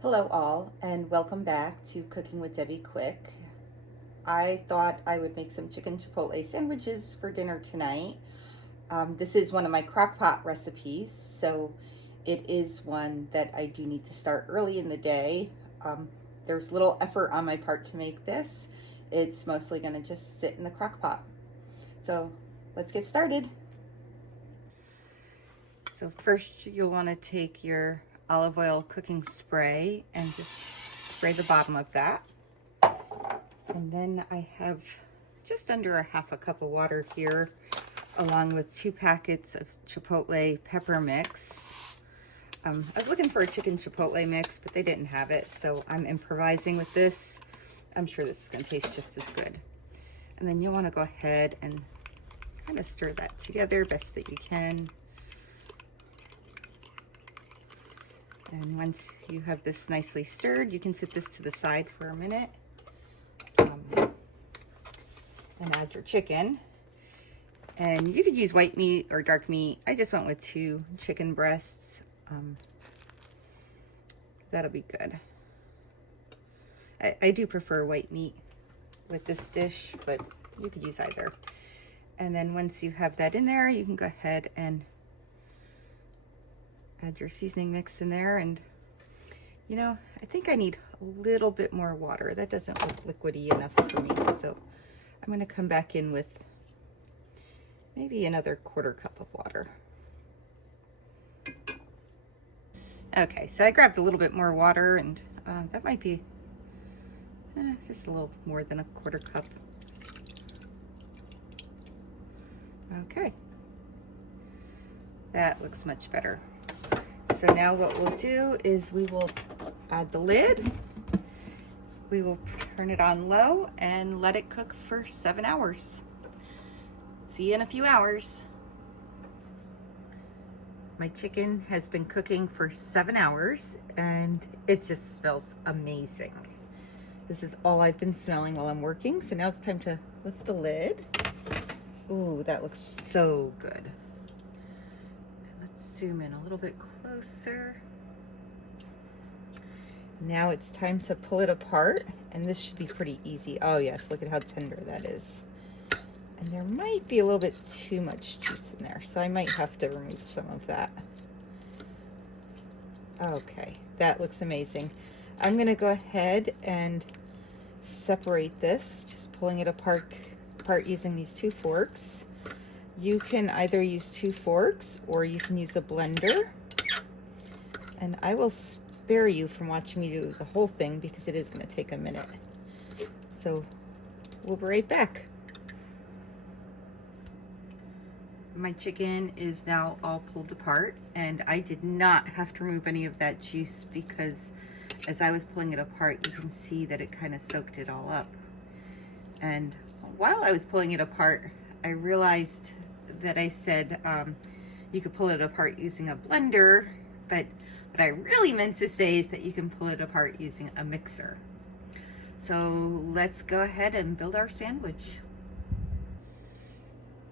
Hello all, and welcome back to Cooking with Debbie Quick. I thought I would make some chicken chipotle sandwiches for dinner tonight. This is one of my crockpot recipes, so it is one that I do need to start early in the day. There's little effort on my part to make this. It's mostly going to just sit in the crockpot. So let's get started. So first you'll want to take your olive oil cooking spray and just spray the bottom of that. And then I have just under a half a cup of water here, along with 2 packets of chipotle pepper mix. I was looking for a chicken chipotle mix, but they didn't have it, so I'm improvising with this. I'm sure this is going to taste just as good. And then you'll want to go ahead and kind of stir that together best that you can. And once you have this nicely stirred, you can set this to the side for a minute and add your chicken. And you could use white meat or dark meat. I just went with 2 chicken breasts. That'll be good. I do prefer white meat with this dish, but you could use either. And then once you have that in there, you can go ahead and add your seasoning mix in there. And you know, I think I need a little bit more water. That doesn't look liquidy enough for me, so I'm going to come back in with maybe another 1/4 cup of water. Okay, so I grabbed a little bit more water, and that might be just a little more than a 1/4 cup. Okay, that looks much better. So now what we'll do is we will add the lid. We will turn it on low and let it cook for 7 hours. See you in a few hours. My chicken has been cooking for 7 hours and it just smells amazing. This is all I've been smelling while I'm working. So now it's time to lift the lid. Ooh, that looks so good. Let's zoom in a little bit closer. Now it's time to pull it apart, and this should be pretty easy. Oh yes, look at how tender that is. And there might be a little bit too much juice in there, so I might have to remove some of that. Okay, that looks amazing. I'm gonna go ahead and separate this, just pulling it apart using these 2 forks. You can either use 2 forks or you can use a blender. And I will spare you from watching me do the whole thing because it is going to take a minute. So we'll be right back. My chicken is now all pulled apart, and I did not have to remove any of that juice because as I was pulling it apart, you can see that it kind of soaked it all up. And while I was pulling it apart, I realized that I said you could pull it apart using a blender, but what I really meant to say is that you can pull it apart using a mixer. So let's go ahead and build our sandwich.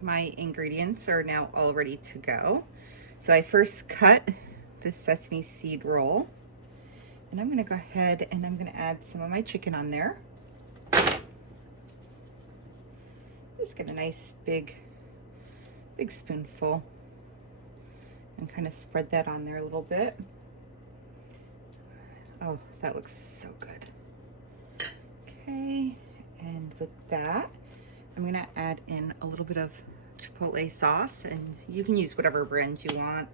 My ingredients are now all ready to go. So I first cut the sesame seed roll, and I'm going to go ahead and I'm going to add some of my chicken on there. Just get a nice big spoonful and kind of spread that on there a little bit. Oh, that looks so good. Okay, and with that, I'm gonna add in a little bit of chipotle sauce, and you can use whatever brand you want.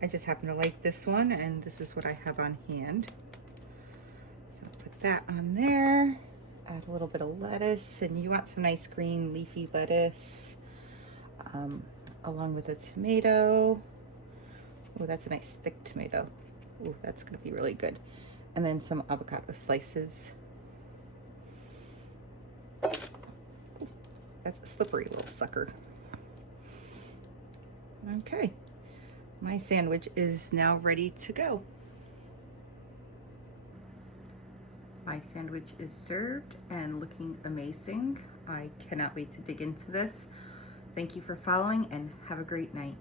I just happen to like this one, and this is what I have on hand. So I'll put that on there. Add a little bit of lettuce, and you want some nice green leafy lettuce, along with a tomato. Oh, that's a nice thick tomato. Oh, that's gonna be really good. And then some avocado slices. That's a slippery little sucker. Okay, my sandwich is now ready to go. My sandwich is served and looking amazing. I cannot wait to dig into this. Thank you for following and have a great night.